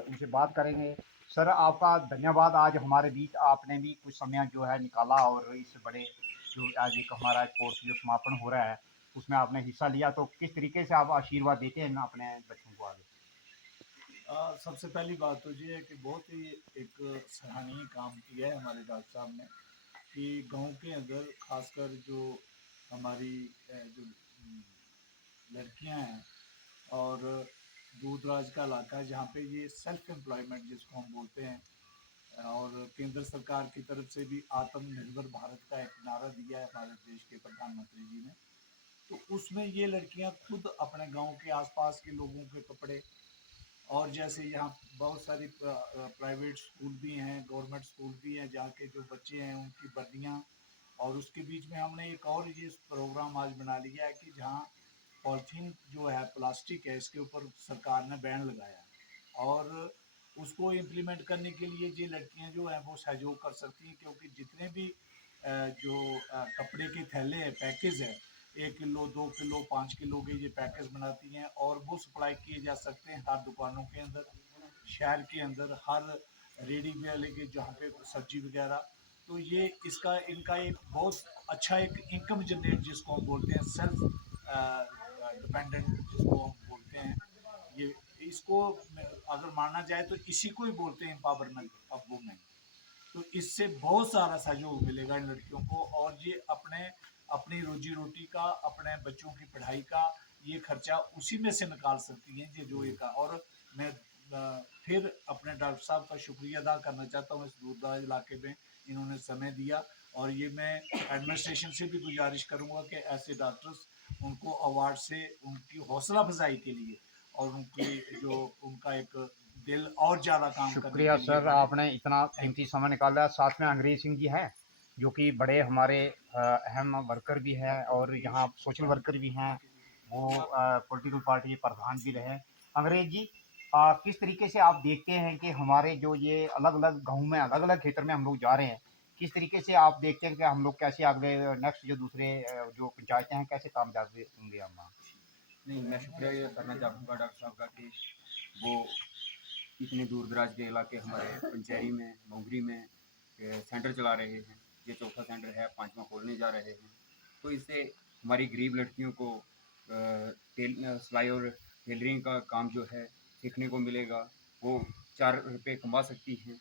उनसे बात करेंगे। सर, आपका धन्यवाद, आज हमारे बीच आपने भी कुछ समय जो है निकाला और इस बड़े जो आज एक हमारा कोर्स जो समापन हो रहा है उसमें आपने हिस्सा लिया, तो किस तरीके से आप आशीर्वाद देते हैं ना अपने बच्चों को आगे? सबसे पहली बात तो ये है कि बहुत ही एक सराहनीय काम किया है हमारे डॉक्टर साहब ने कि गांव के अंदर खासकर जो हमारी जो लड़कियां हैं और दूर दराज का इलाका है जहाँ पे ये सेल्फ एम्प्लॉयमेंट जिसको हम बोलते हैं और केंद्र सरकार की तरफ से भी आत्मनिर्भर भारत का एक नारा दिया है भारत देश के प्रधानमंत्री जी ने। तो उसमें ये लड़कियां खुद अपने गांव के आसपास के लोगों के कपड़े और जैसे यहाँ बहुत सारी प्राइवेट स्कूल भी हैं, गवर्नमेंट स्कूल भी हैं, जहाँ के जो बच्चे हैं उनकी वर्दियाँ। और उसके बीच में हमने एक और ये प्रोग्राम आज बना लिया है कि जहाँ पॉलीथीन जो है, प्लास्टिक है, इसके ऊपर सरकार ने बैन लगाया है और उसको इम्प्लीमेंट करने के लिए ये लड़कियां जो हैं वो सहयोग कर सकती हैं, क्योंकि जितने भी जो कपड़े के थैले हैं, पैकेज है, 1 किलो 2 किलो 5 किलो के ये पैकेज बनाती हैं और वो सप्लाई किए जा सकते हैं हर दुकानों के अंदर, शहर के अंदर, हर रेडी वाले के जहाँ पे सब्जी वगैरह। तो ये इसका इनका एक बहुत अच्छा एक इनकम जनरेट जिसको हम बोलते हैं, सेल्फ डिपेंडेंट जिसको हम बोलते हैं, ये इसको अगर माना जाए तो इसी को ही बोलते हैं एम्पावरमेंट ऑफ वुमेन। तो इससे बहुत सारा सहयोग मिलेगा इन लड़कियों को और ये अपने अपनी रोजी रोटी का, अपने बच्चों की पढ़ाई का ये खर्चा उसी में से निकाल सकती हैं, ये जो ये का। और मैं फिर अपने डॉक्टर साहब का शुक्रिया अदा करना चाहता हूँ, इस दूरदराज इलाके में इन्होंने समय दिया। और ये मैं एडमिनिस्ट्रेशन से भी गुजारिश करूँगा कि ऐसे डॉक्टर्स उनको अवार्ड से उनकी हौसला अफजाई के लिए और उनकी जो उनका एक दिल और ज़्यादा काम करने शुक्रिया के लिए सर, बढ़े। आपने इतना थैंक कीमती यू। समय निकाला। साथ में अंग्रेज सिंह जी हैं जो कि बड़े हमारे अहम वर्कर भी हैं और यहाँ सोशल वर्कर भी हैं, वो पॉलिटिकल पार्टी के प्रधान भी रहे। अंग्रेज जी, किस तरीके से आप देखते हैं कि हमारे जो ये अलग अलग गाँव में अलग अलग क्षेत्र में हम लोग जा रहे हैं, किस तरीके से आप देखते हैं कि हम लोग कैसे आगे नेक्स्ट जो दूसरे जो पंचायतें हैं कैसे कामयाब होंगे हम वहाँ? नहीं, मैं शुक्रिया ये करना चाहूँगा डॉक्टर साहब का कि वो इतने दूर दराज के इलाके हमारे पंचैरी में, मोंगरी में सेंटर चला रहे हैं। ये चौथा सेंटर है, पांचवा खोलने जा रहे हैं। तो इससे हमारी गरीब लड़कियों को सिलाई और टेलरिंग का काम जो है सीखने को मिलेगा, वो 4 रुपये कमा सकती हैं।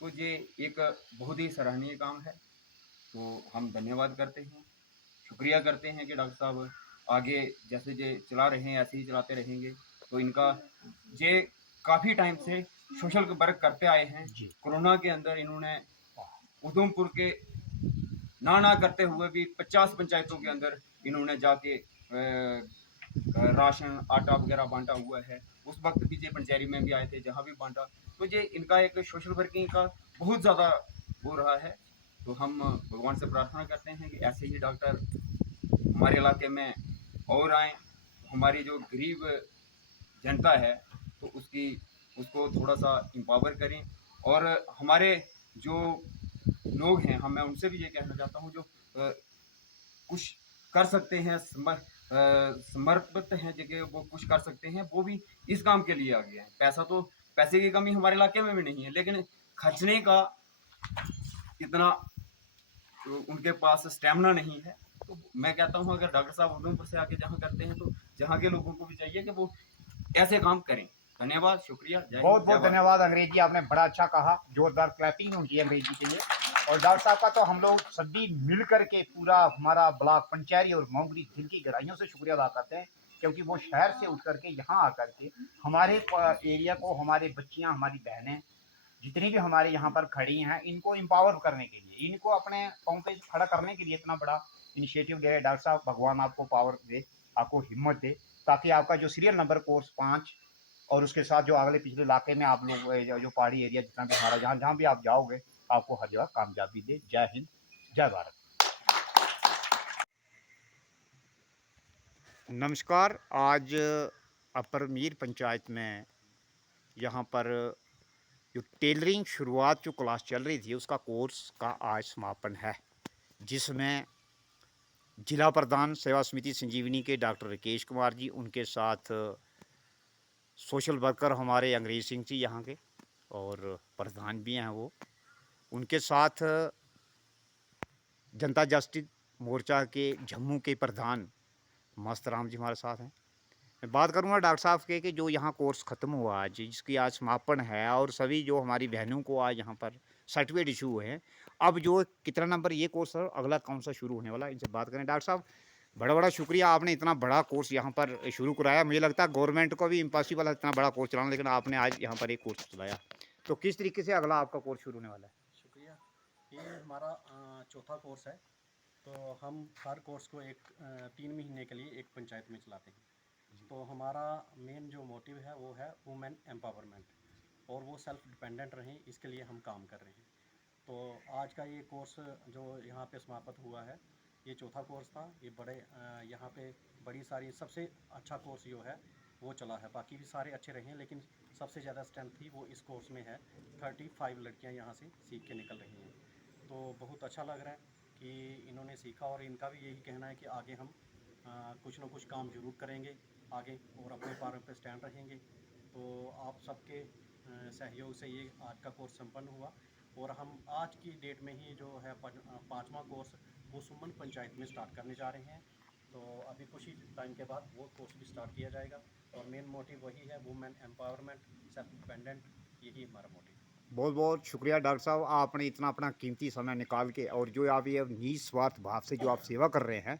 तो ये एक बहुत ही सराहनीय काम है। तो हम धन्यवाद करते हैं, शुक्रिया करते हैं कि डॉक्टर साहब आगे जैसे ये चला रहे हैं ऐसे ही चलाते रहेंगे। तो इनका ये काफ़ी टाइम से सोशल वर्क करते आए हैं। जी। कोरोना के अंदर इन्होंने उधमपुर के ना ना करते हुए भी 50 पंचायतों के अंदर इन्होंने जाके राशन आटा वगैरह बांटा हुआ है। उस वक्त भी ये पंचैरी में भी आए थे, जहाँ भी बांटा। तो ये इनका एक सोशल वर्किंग का बहुत ज़्यादा हो रहा है। तो हम भगवान से प्रार्थना करते हैं कि ऐसे ही डॉक्टर हमारे इलाके में और आए, हमारी जो गरीब जनता है तो उसको थोड़ा सा एम्पावर करें। और हमारे जो लोग हैं, हम मैं उनसे भी ये कहना चाहता हूँ जो कुछ कर सकते हैं, समर्पित हैं, जगह वो कुछ कर सकते हैं, वो भी इस काम के लिए आगे हैं। पैसे की कमी हमारे इलाके में भी नहीं है, लेकिन खर्चने का इतना तो उनके पास स्टेमिना नहीं है। तो मैं कहता हूँ अगर डॉक्टर साहब उधमपुर से आके जहाँ करते हैं तो जहाँ के लोगों को भी चाहिए कि वो ऐसे काम करें। धन्यवाद, शुक्रिया, जय बहुत हिंद, जय बहुत भारत। धन्यवाद अंग्रेज जी, आपने बड़ा अच्छा कहा, जोरदार क्लैपिंग होनी चाहिए अंग्रेज जी के लिए। और डॉक्टर साहब का तो हम लोग सभी मिल करके पूरा हमारा ब्लॉक पंचायती और मोंगरी दिल की गहराइयों से शुक्रिया अदा करते हैं, क्योंकि वो शहर से उठ करके यहाँ आकर के हमारे एरिया को, हमारे बच्चियाँ, हमारी बहनें जितनी भी हमारे यहाँ पर खड़ी हैं, इनको एम्पावर करने के लिए, इनको अपने पाँव पे खड़ा करने के लिए इतना बड़ा इनिशिएटिव ले रहे डॉक्टर साहब। भगवान आपको पावर दे, आपको हिम्मत दे, ताकि आपका जो सीरियल नंबर कोर्स 5 और उसके साथ जो अगले पिछले इलाके में आप लोग जो पहाड़ी एरिया जितना भी हमारा जहाँ जहाँ भी आप जाओगे, आपको हर जगह कामयाबी दे। जय हिंद, जय भारत। नमस्कार, आज अपर मीर पंचायत में यहाँ पर जो टेलरिंग शुरुआत जो क्लास चल रही थी उसका कोर्स का आज समापन है, जिसमें जिला प्रधान सेवा समिति संजीवनी के डॉक्टर राकेश कुमार जी, उनके साथ सोशल वर्कर हमारे अंग्रेज सिंह जी यहाँ के, और प्रधान भी हैं वो। उनके साथ जनता जस्टिस मोर्चा के जम्मू के प्रधान मस्त राम जी हमारे साथ हैं। मैं बात करूँगा डॉक्टर साहब के कि जो यहाँ कोर्स ख़त्म हुआ आज, जिसकी आज समापन है, और सभी जो हमारी बहनों को आज यहाँ पर सर्टिफिकेट इशू हुए हैं। अब जो कितना नंबर ये कोर्स है, अगला कौन सा शुरू होने वाला है, इनसे बात करें। डॉक्टर साहब, बड़ा बड़ा शुक्रिया, आपने इतना बड़ा कोर्स यहाँ पर शुरू कराया। मुझे लगता है गवर्नमेंट को भी इम्पॉसिबल है इतना बड़ा कोर्स चलाना, लेकिन आपने आज यहाँ पर एक कोर्स चलाया। तो किस तरीके से अगला आपका कोर्स शुरू होने वाला है? शुक्रिया। ये हमारा चौथा कोर्स है। तो हम हर कोर्स को 3 महीने के लिए एक पंचायत में चलाते हैं। तो हमारा मेन जो मोटिव है वो है वुमेन एम्पावरमेंट, और वो सेल्फ डिपेंडेंट रहें, इसके लिए हम काम कर रहे हैं। तो आज का ये कोर्स जो यहाँ पे समाप्त हुआ है, ये चौथा कोर्स था। ये यहाँ पे बड़ी सारी सबसे अच्छा कोर्स जो है वो चला है। बाकी भी सारे अच्छे रहे हैं, लेकिन सबसे ज़्यादा स्ट्रेंथ थी वो इस कोर्स में है। 35 लड़कियाँ यहाँ से सीख के निकल रही हैं। तो बहुत अच्छा लग रहा है कि इन्होंने सीखा, और इनका भी यही कहना है कि आगे हम कुछ ना कुछ काम ज़रूर करेंगे आगे, और अपने पैरों पे स्टैंड रहेंगे। तो आप सबके सहयोग से ये आज का कोर्स संपन्न हुआ, और हम आज की डेट में ही जो है 5वां कोर्स वो सुमन पंचायत में स्टार्ट करने जा रहे हैं। तो अभी कुछ ही टाइम के बाद वो कोर्स भी स्टार्ट किया जाएगा, और मेन मोटिव वही है, वुमेन एम्पावरमेंट, सेल्फ डिपेंडेंट, यही हमारा मोटिव। बहुत बहुत शुक्रिया डॉक्टर साहब, आपने इतना अपना कीमती समय निकाल के, और जो आप ये निस्वार्थ भाव से जो आप सेवा कर रहे हैं,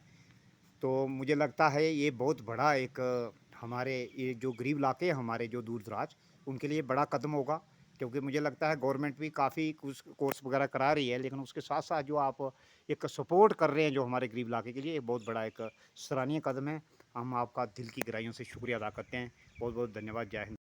तो मुझे लगता है ये बहुत बड़ा एक हमारे ये जो गरीब इलाके हैं हमारे जो दूर दराज, उनके लिए बड़ा कदम होगा। क्योंकि मुझे लगता है गवर्नमेंट भी काफ़ी कुछ कोर्स वगैरह करा रही है, लेकिन उसके साथ साथ जो आप एक सपोर्ट कर रहे हैं जो हमारे गरीब इलाके के लिए, ये बहुत बड़ा एक सराहनीय कदम है। हम आपका दिल की गहराइयों से शुक्रिया अदा करते हैं। बहुत बहुत धन्यवाद। जय हिंद।